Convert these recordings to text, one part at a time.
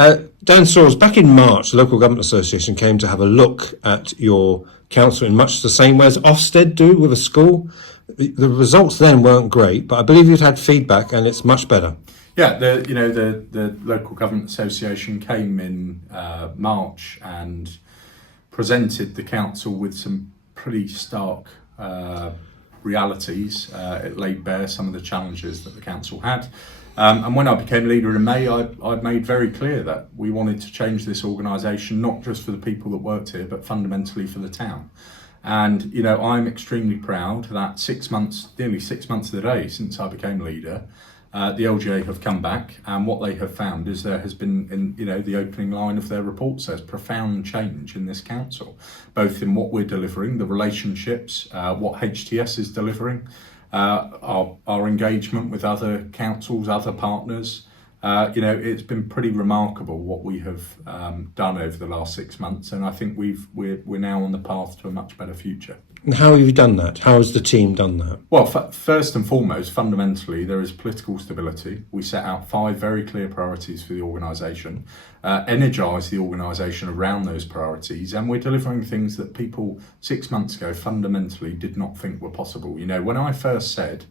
Dan Sorrells, back in March, the Local Government Association came to have a look at your council in much the same way as Ofsted do with a school. The results then weren't great, but I believe you'd had feedback and it's much better. Yeah, the Local Government Association came in March and presented the council with some pretty stark realities. It laid bare some of the challenges that the council had. And when I became leader in May, I made very clear that we wanted to change this organisation, not just for the people that worked here, but fundamentally for the town. And, I'm extremely proud that nearly 6 months of the day since I became leader, the LGA have come back, and what they have found is there has been, the opening line of their report says, profound change in this council, both in what we're delivering, the relationships, what HTS is delivering, our engagement with other councils, other partners. It's been pretty remarkable what we have done over the last 6 months, and I think we're now on the path to a much better future. And how have you done that? How has the team done that? Well, first and foremost, fundamentally, there is political stability. We set out 5 very clear priorities for the organisation, energise the organisation around those priorities, and we're delivering things that people 6 months ago fundamentally did not think were possible. When I first said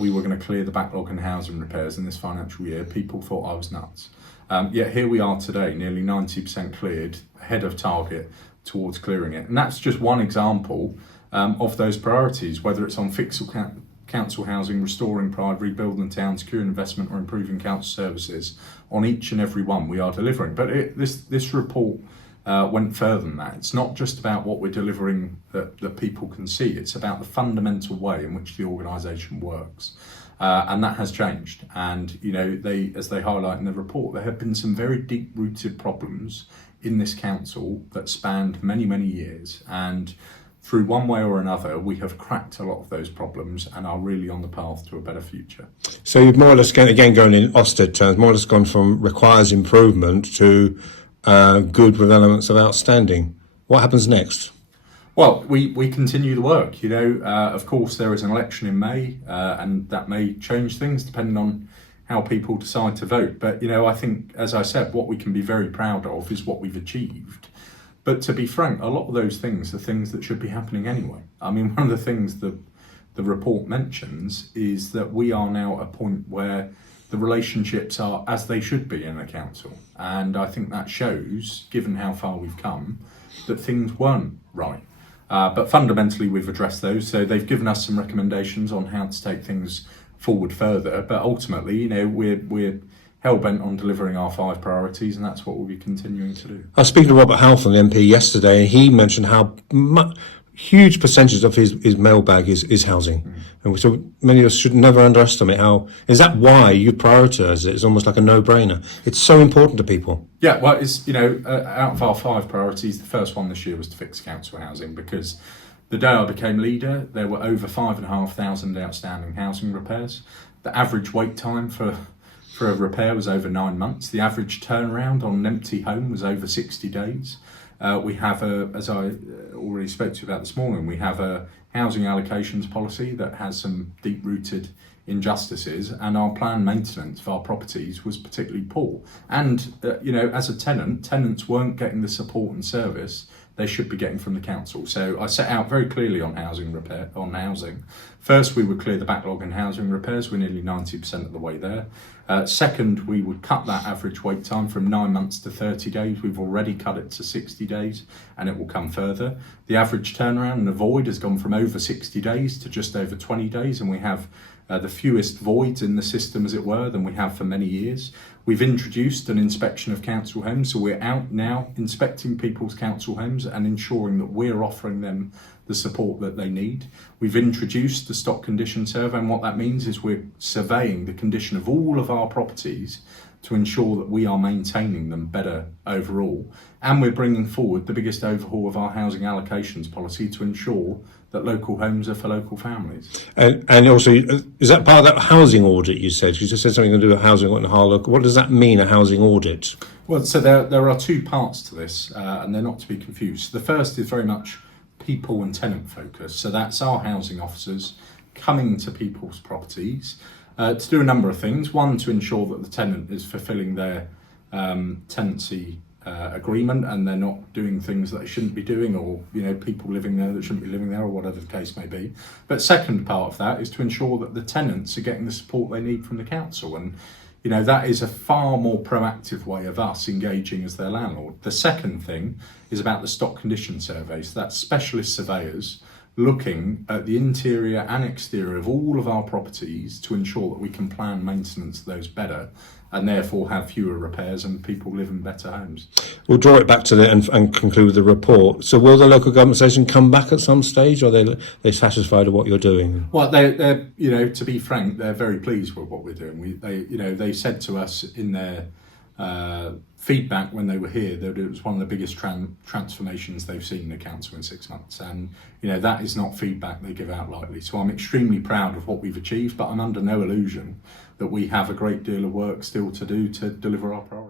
we were going to clear the backlog in housing repairs in this financial year, people thought I was nuts. Yet here we are today, nearly 90% cleared, ahead of target towards clearing it. And that's just one example of those priorities, whether it's on fixed council housing, restoring pride, rebuilding the town, securing investment or improving council services. On each and every one we are delivering. But this report went further than that. It's not just about what we're delivering that people can see, it's about the fundamental way in which the organisation works. And that has changed. And, as they highlight in the report, there have been some very deep-rooted problems in this council that spanned many, many years. And through one way or another, we have cracked a lot of those problems and are really on the path to a better future. So you've more or less, again going in Ofsted terms, more or less gone from requires improvement to good with elements of outstanding. What happens next? Well, we continue the work. Of course, there is an election in May, and that may change things depending on how people decide to vote. But, I think, as I said, what we can be very proud of is what we've achieved. But to be frank, a lot of those things are things that should be happening anyway. I mean, one of the things that the report mentions is that we are now at a point where the relationships are as they should be in a council. And I think that shows, given how far we've come, that things weren't right. But fundamentally, we've addressed those. So they've given us some recommendations on how to take things forward further. But ultimately, we're hell-bent on delivering our 5 priorities, and that's what we'll be continuing to do. I was speaking to Robert Halfon, the MP, yesterday, and he mentioned how huge percentage of his mailbag is housing. And so many of us should never underestimate how, is that why you prioritise it? It's almost like a no-brainer. It's so important to people. Yeah, well, it's, out of our 5 priorities, the first one this year was to fix council housing, because the day I became leader, there were over 5,500 outstanding housing repairs. The average wait time for a repair was over 9 months. The average turnaround on an empty home was over 60 days. We have as I already spoke to you about this morning, we have a housing allocations policy that has some deep-rooted injustices, and our planned maintenance of our properties was particularly poor. And, as a tenant, tenants weren't getting the support and service they should be getting from the council. So I set out very clearly on housing. First, we would clear the backlog in housing repairs. We're nearly 90% of the way there. Second, we would cut that average wait time from 9 months to 30 days. We've already cut it to 60 days, and it will come further. The average turnaround in a void has gone from over 60 days to just over 20 days, and we have the fewest voids in the system, as it were, than we have for many years. We've introduced an inspection of council homes, so we're out now inspecting people's council homes and ensuring that we're offering them the support that they need. We've introduced the stock condition survey, and what that means is we're surveying the condition of all of our properties to ensure that we are maintaining them better overall. And we're bringing forward the biggest overhaul of our housing allocations policy to ensure that local homes are for local families. And also, is that part of that housing audit you said? You just said something to do with housing audit in Harlow. What does that mean, a housing audit? Well, so there are 2 parts to this, and they're not to be confused. The first is very much people and tenant focused. So that's our housing officers coming to people's properties to do a number of things. One, to ensure that the tenant is fulfilling their tenancy agreement, and they're not doing things that they shouldn't be doing, or people living there that shouldn't be living there, or whatever the case may be. But second part of that is to ensure that the tenants are getting the support they need from the council, and that is a far more proactive way of us engaging as their landlord. The second thing is about the stock condition survey. So that's specialist surveyors looking at the interior and exterior of all of our properties to ensure that we can plan maintenance of those better, and therefore have fewer repairs and people live in better homes. We'll draw it back to that and conclude the report. So will the local government station come back at some stage, or are they satisfied with what you're doing? Well, they're to be frank, they're very pleased with what we're doing. They said to us in their feedback when they were here that it was one of the biggest transformations they've seen in the council in 6 months, and that is not feedback they give out lightly. So I'm extremely proud of what we've achieved, but I'm under no illusion that we have a great deal of work still to do to deliver our priorities.